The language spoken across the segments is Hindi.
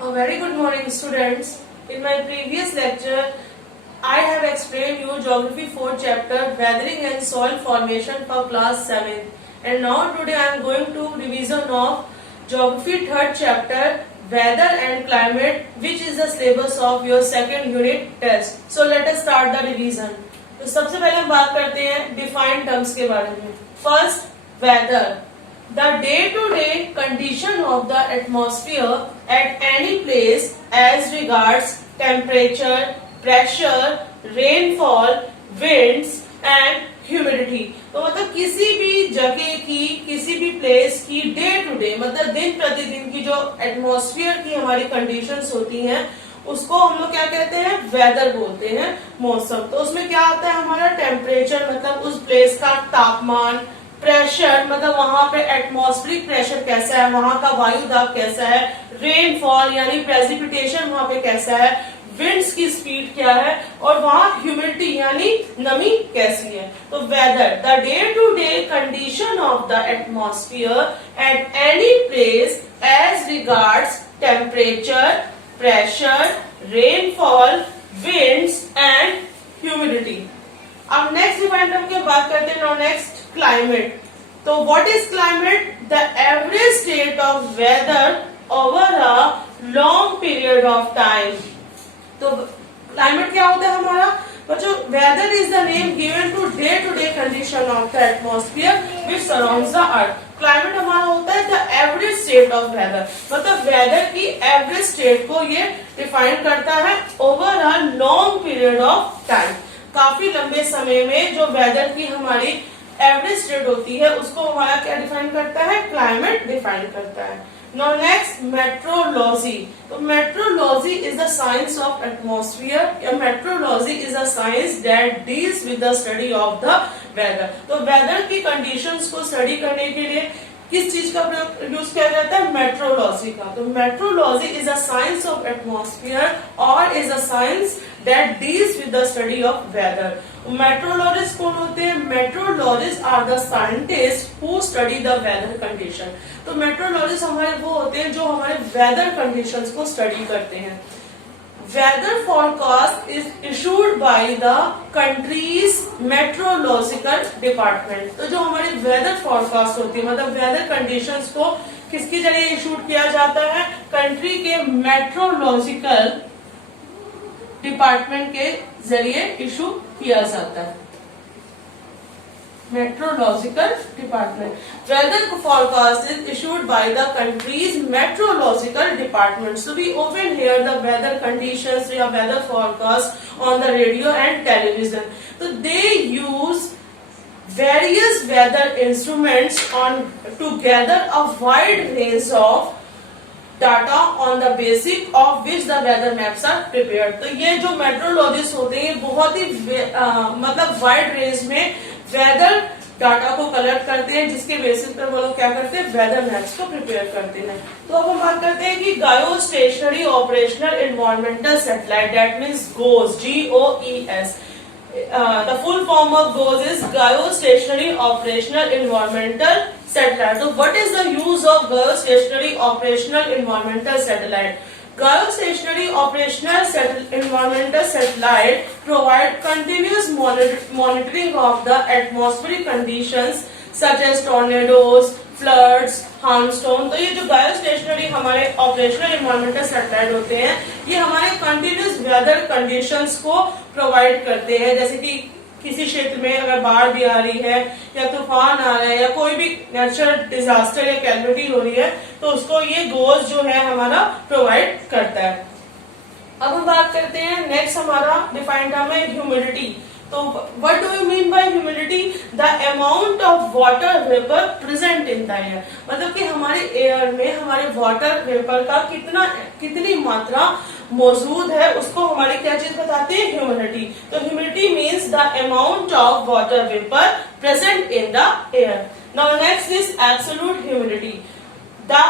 A very good morning, students. In my previous lecture, I have explained you Geography 4 chapter Weathering and Soil Formation for class 7. And now today I am going to revision of Geography 3rd chapter Weather and Climate, which is the syllabus of your second unit test. So let us start the revision. तो सबसे पहले हम बात करते हैं डिफाइंड टर्म्स के बारे में. First, weather. The day-to-day condition of the atmosphere at any place as regards temperature, pressure, rainfall, winds and humidity. तो मतलब किसी भी जगह की, किसी भी प्लेस की डे टू डे मतलब दिन प्रतिदिन की जो एटमॉस्फेयर की हमारी कंडीशंस होती हैं उसको हम लोग क्या कहते हैं, वेदर बोलते हैं, मौसम. तो उसमें क्या आता है हमारा टेम्परेचर मतलब उस प्लेस का तापमान, प्रेशर मतलब वहां पे एटमॉस्फेरिक प्रेशर कैसा है, वहां का वायु दाब कैसा है, रेनफॉल यानी प्रेसिपिटेशन वहां पे कैसा है, विंड्स की स्पीड क्या है और वहां ह्यूमिडिटी यानी नमी कैसी है. तो weather, the day to day condition of the atmosphere at any place as regards temperature, pressure, rainfall, winds and humidity. अब नेक्स्ट डिफाइन हम बात करते हैं. Next, climate. तो what is climate? The average state of weather over a long period of time. तो क्लाइमेट क्या होता है हमारा बच्चों? Weather is the name given to day condition of the atmosphere which surrounds the earth. Climate हमारा होता है the average state of weather मतलब वेदर की एवरेज स्टेट को ये डिफाइन करता है over a long period of time. काफी लंबे समय में जो वेदर की हमारी एवरेज स्टेट होती है उसको हमारा क्या डिफाइन करता है? क्लाइमेट डिफाइन करता है. Now next, meteorology. तो meteorology is the science of atmosphere. Meteorology is a science that deals with the study of the weather. तो वेदर की कंडीशंस को स्टडी करने के लिए किस चीज का यूज किया जाता है? मेट्रोलॉजी का. तो meteorology is a science of atmosphere और is a science that deals with the study of weather. Meteorologist कौन होते हैं? Meteorologist are the scientist who study the weather condition. तो मेट्रोलॉजिस्ट हमारे वो होते हैं जो हमारे वेदर कंडीशंस को स्टडी करते हैं. Weather forecast is issued by the country's meteorological department. तो जो हमारी वेदर फोरकास्ट होती है मतलब वेदर कंडीशंस को किसके जरिए इशूड किया जाता है? कंट्री के मेट्रोलॉजिकल डिपार्टमेंट के जरिए इशू किया जाता है. Meteorological Department. Weather forecast is issued by the country's meteorological department. So we often hear the weather conditions or weather forecast on the radio and television. So they use various weather instruments to gather a wide range of data on the basic of which the weather maps are prepared. तो ये जो मेट्रोलॉजिस्ट होते हैं बहुत ही मतलब वाइड रेंज में वेदर डाटा को कलेक्ट करते हैं जिसके बेसिस पर वो लोग क्या करते हैं? वेदर मैप्स को प्रिपेयर करते हैं. तो अब हम बात करते हैं कि geostationary operational environmental satellite that means GOES, GOES. The full form of GOES is Geostationary Operational Environmental Satellite. So what is the use of Geostationary Operational Environmental Satellite? Geostationary Operational Environmental Satellite provide continuous monitoring of the atmospheric conditions such as tornadoes, floods, हार्मस्टोन. तो ये जो बायो स्टेशनरी हमारे ऑपरेशनल एनवायरमेंटल सैटेलाइट होते हैं ये हमारे कंटिन्यूस वेदर कंडीशंस को प्रोवाइड करते हैं. जैसे कि किसी क्षेत्र में अगर बाढ़ भी आ रही है या तूफान आ रहा है या कोई भी नेचुरल डिजास्टर या कैलेमिटी हो रही है तो उसको ये GOES जो है हमारा प्रोवाइड करता है. अब हम बात करते हैं नेक्स्ट हमारा डिफाइंड टर्म है ह्यूमिडिटी. तो what do you mean by humidity? The amount of water vapor present in the air. मतलब कि हमारे एयर में हमारे वाटर वेपर का कितनी मात्रा मौजूद है उसको हमारी क्या चीज बताते हैं? ह्यूमिडिटी. तो humidity means the amount of water vapour present in the air. Now next is absolute humidity. The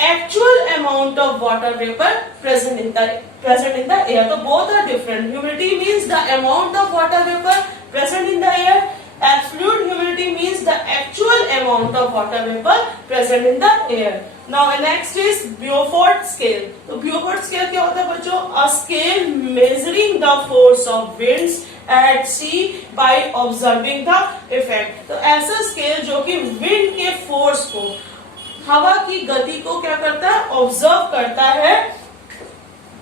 actual amount of water vapor present in the air. So both are different. Humidity means the amount of water vapor present in the air. Absolute humidity means the actual amount of water vapor present in the air. Now next is Beaufort scale. तो Beaufort scale क्या होता है बच्चों? A scale measuring the force of winds at sea by observing the effect. तो ऐसा स्केल जो कि विंड के फोर्स को, हवा की गति को क्या करता है? ऑब्जर्व करता है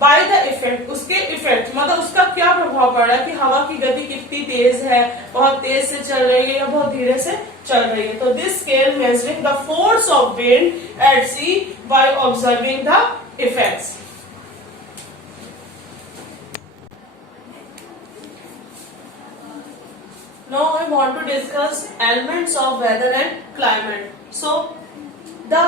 बाय द इफेक्ट, उसके इफेक्ट मतलब उसका क्या प्रभाव पड़ रहा है कि हवा की गति कितनी तेज है, बहुत तेज से चल रही है या बहुत धीरे से चल रही है. तो this scale measuring the force of wind at sea by observing the effects. Now I want to discuss elements of weather and climate. So the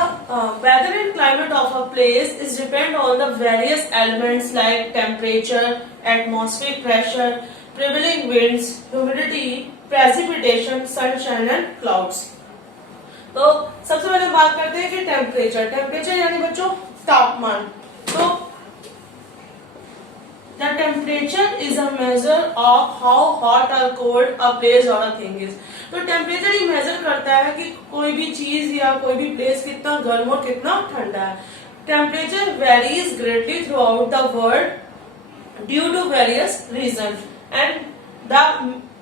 weather and climate of a place is depend on the various elements like temperature, atmospheric pressure, prevailing winds, humidity, precipitation, sunshine and clouds. तो सबसे पहले बात करते हैं कि टेम्परेचर यानी बच्चों तापमान. तो the temperature is a measure of how hot or cold a place or a thing is. तो टेम्परेचर ही मेजर करता है कि कोई भी चीज या कोई भी प्लेस कितना गर्म और कितना ठंडा है. Temperature varies greatly throughout the world due to various reason and the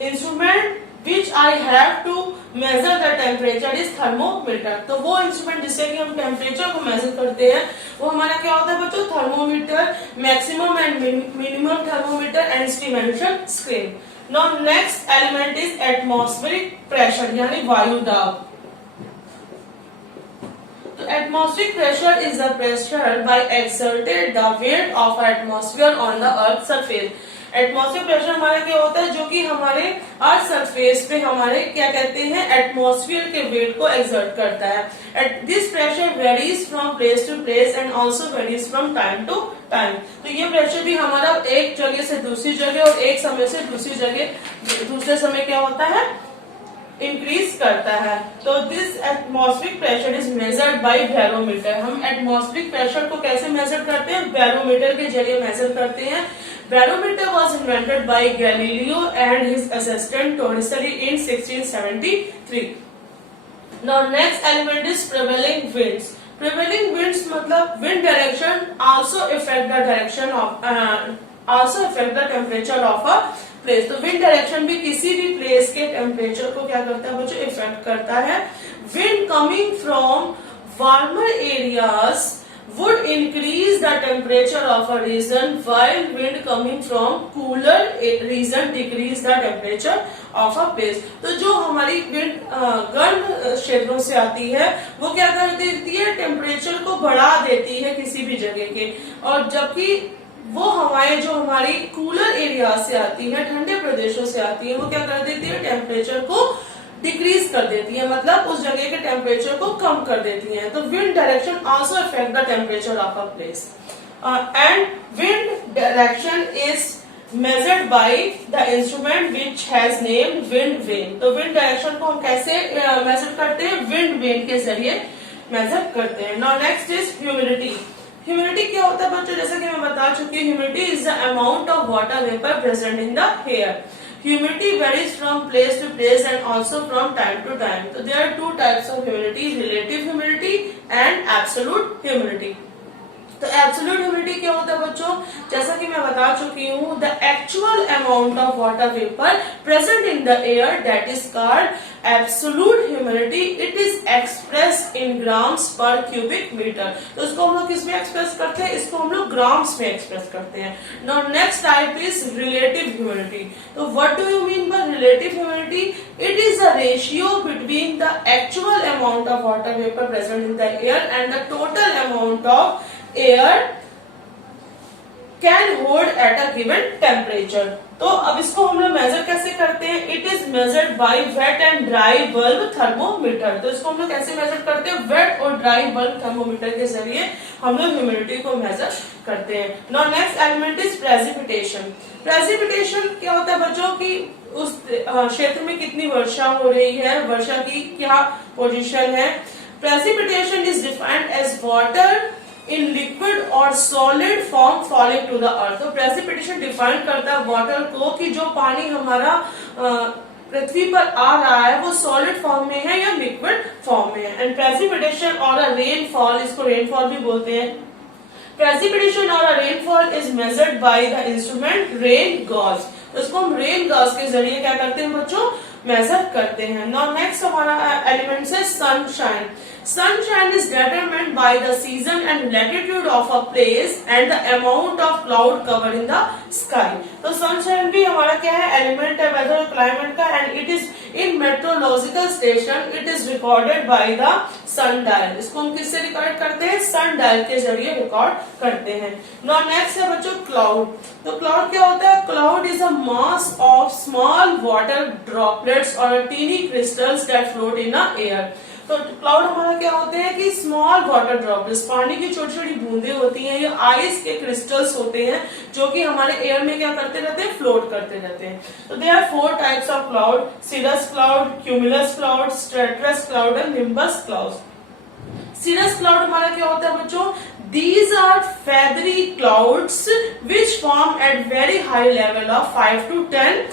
instrument which I have to measure the temperature is thermometer. तो वो इंस्ट्रूमेंट जिससे कि हम टेम्परेचर को मेजर करते हैं वो हमारा क्या होता है बच्चों? Thermometer, maximum and minimum thermometer and dimension scale. Now next element is atmospheric pressure यानी वायु दाब. तो atmospheric pressure is the pressure by exerted the weight of atmosphere on the earth surface. Atmosphere pressure हमारा क्या होता है? जो कि हमारे अर्थ सरफेस पे हमारे क्या कहते हैं? एटमॉस्फेयर के वेट को एक्सर्ट करता है. This pressure varies from place to place and also varies from time to time. तो ये प्रेशर भी हमारा एक जगह से दूसरी जगह और एक समय से दूसरी जगह दूसरे समय क्या होता है? इंक्रीज करता है. तो this atmospheric pressure is measured bye barometer. हम एटमॉस्फेरिक प्रेशर को कैसे मेजर करते हैं? बैरोमीटर के जरिए मेजर करते हैं. Barometer was invented by Galileo and his assistant Torricelli in 1673. Now next element is prevailing winds. Prevailing winds मतलब wind direction also affect the direction of also affect the temperature of a place. तो विंड डायरेक्शन भी किसी भी प्लेस के टेम्परेचर को क्या करता है बच्चों? इफेक्ट करता है. Wind coming from warmer areas would increase the temperature of a region while wind coming from cooler region decrease the temperature of a place. तो जो हमारी विंड गर्म क्षेत्रों से आती है वो क्या कर देती है? टेम्परेचर को बढ़ा देती है किसी भी जगह के. और जबकि वो हवाएं जो हमारी कूलर एरिया से आती है, ठंडे प्रदेशों से आती है, वो क्या कर देती है? टेम्परेचर को डिक्रीज कर देती है, मतलब उस जगह के टेम्परेचर को कम कर देती है. तो wind direction also affect the temperature of a place and wind direction is measured by the instrument which has named wind vane. तो विंड डायरेक्शन को हम कैसे मेजर करते हैं? विंड वेन के जरिए मेजर करते हैं. Now next is humidity. Humidity क्या होता है बच्चों? जैसा कि मैं बता चुकी हूँ, humidity is the amount of water vapour present in the air. Humidity varies from place to place and also from time to time. So there are two types of humidity: relative humidity and absolute humidity. तो एब्सोल्यूट ह्यूमिडिटी क्या होता है बच्चों? जैसा कि मैं बता चुकी हूँ, the actual amount of water vapour present in the air that is called absolute humidity. It is express in grams पर क्यूबिक मीटर. तो इसको हम लोग किस में एक्सप्रेस करते हैं? इसको हम लोग ग्राम्स में एक्सप्रेस करते हैं. Now next type is relative humidity. तो what do you mean by relative humidity? It is a ratio between the actual amount of water vapour present in the air and the total amount of air can hold at a given temperature. तो अब इसको हम लोग मेजर कैसे करते हैं? It is measured by weight and dry bulb thermometer. तो इसको हम लोग कैसे मेजर करते हैं? वेट और ड्राई बल्ब थर्मोमीटर के जरिए हम लोग ह्यूमिडिटी को मेजर करते हैं. Now next element is precipitation. Precipitation क्या होता है बच्चों? की उस क्षेत्र में कितनी वर्षा हो रही है, वर्षा की क्या पोजीशन है. Precipitation is defined as water in liquid और solid form falling to the earth. तो प्रेसिपिटेशन डिफाइन करता है वाटर को कि जो पानी हमारा पृथ्वी पर आ रहा है वो सॉलिड फॉर्म में है या लिक्विड फॉर्म में है। एंड प्रेसिपिटेशन और रेनफॉल, इसको रेनफॉल भी बोलते हैं। प्रेसिपिटेशन और rainfall is measured by the instrument rain gauge. तो इसको हम रेन गॉज के जरिए क्या करते हैं बच्चों, मेजर करते हैं। नाउ नेक्स्ट हमारा एलिमेंट है sunshine. Sunshine is determined by the season and latitude of a place and the amount of cloud cover in the sky. तो sunshine भी हमारा क्या है, एलिमेंट है वेदर और क्लाइमेट का, and it is in meteorological station it is recorded by the sundial. इसको हम किससे रिकॉर्ड करते हैं, सन डायल के जरिए रिकॉर्ड करते हैं। नाउ नेक्स्ट है बच्चों क्लाउड। तो क्लाउड क्या होता है, cloud is a mass of small water droplets और tiny crystals that float in a air. तो क्लाउड हमारा क्या होते हैं कि स्मॉल वाटर ड्रॉपलेट्स, पानी की छोटी छोटी बूंदें होती हैं, या आइस के क्रिस्टल्स होते हैं जो कि हमारे एयर में क्या करते रहते हैं, फ्लोट करते रहते हैं। तो there are 4 types of cloud, cirrus cloud, cumulus cloud, stratus cloud and nimbus cloud. cirrus cloud हमारा क्या होता है बच्चों, these are feathery clouds which form at very high level of 5 to 10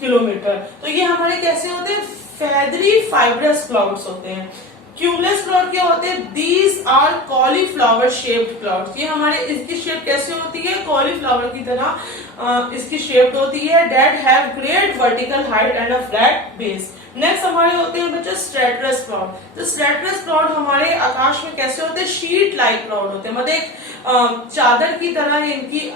kilometre. तो ये हमारे कैसे होते हैं, फेदरी फाइब्रस क्लाउड्स होते हैं। क्यूमुलस क्लाउड क्या होते हैं, these are cauliflower shaped clouds. ये हमारे, इसकी शेप कैसे होती है, कॉलीफ्लावर की तरह इसकी शेप होती है। That have great vertical height and a flat base. Next हमारे होते हैं बच्चों स्ट्रेटस क्लाउड। तो स्ट्रेटस क्लाउड हमारे आकाश में कैसे होते हैं, शीट लाइक क्लाउड होते हैं, मतलब एक चादर की तरह इनकी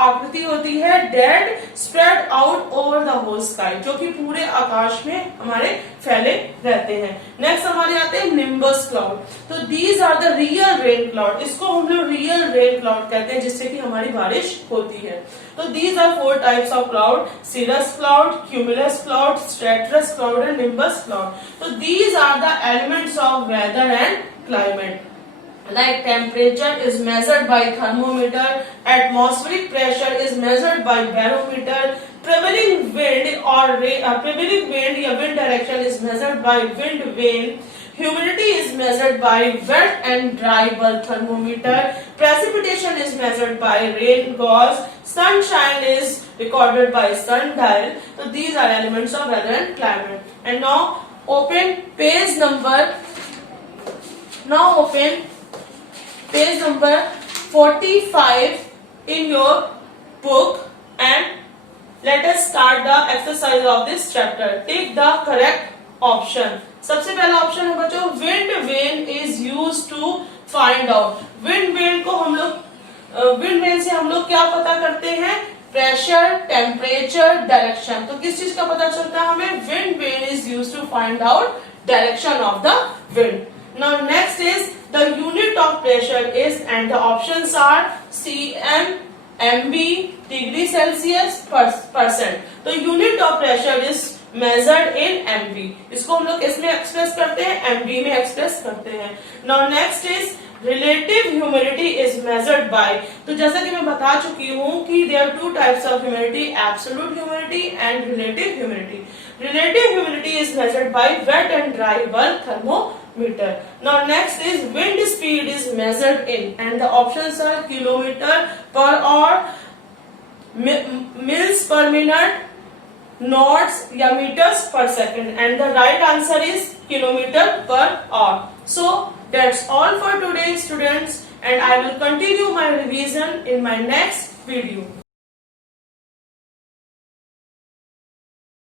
आकृति होती है। That spread out over the whole sky, जो कि पूरे आकाश में हमारे फैले रहते हैं। नेक्स्ट हमारे आते हैं निम्बस क्लाउड। तो these are the real rain cloud. इसको हम लोग रियल रेन क्लाउड कहते हैं, जिससे कि हमारी बारिश होती है। तो these are 4 types of cloud, cirrus cloud, cumulus cloud, stratus cloud and nimbus cloud. तो these are the elements of weather and climate. Like temperature is measured by thermometer, atmospheric pressure is measured by barometer, prevailing wind या wind direction is measured by wind vane, humidity is measured by wet and dry bulb thermometer, precipitation is measured by rain gauge, sunshine is recorded by sundial. So these are elements of weather and climate. And now open page number 45 in your book and let us start the exercise of this chapter. Take the correct option. सबसे पहला ऑप्शन है बच्चों, wind vane is used to find out. wind vane को हम लोग wind vane से हम लोग क्या पता करते हैं, प्रेशर, टेम्परेचर, डायरेक्शन। तो किस चीज का पता चलता है हमें, wind vane is used to find out direction of the wind. Now next is the unit of pressure is, and the options are cm, mb, degree Celsius, percent. तो unit of pressure is measured in mb. इसको हम लोग इसमें एक्सप्रेस करते हैं, mb में एक्सप्रेस करते हैं। Now next is relative humidity is measured by। तो जैसा कि मैं बता चुकी हूँ कि there are 2 types of humidity, absolute humidity and relative humidity. Relative humidity is measured by wet and dry bulb thermometer. Now next is wind speed is measured in, and the options are kilometer per hour, miles per minute, knots या meters per second, and the right answer is kilometer per hour. So that's all for today students, and I will continue my revision in my next video.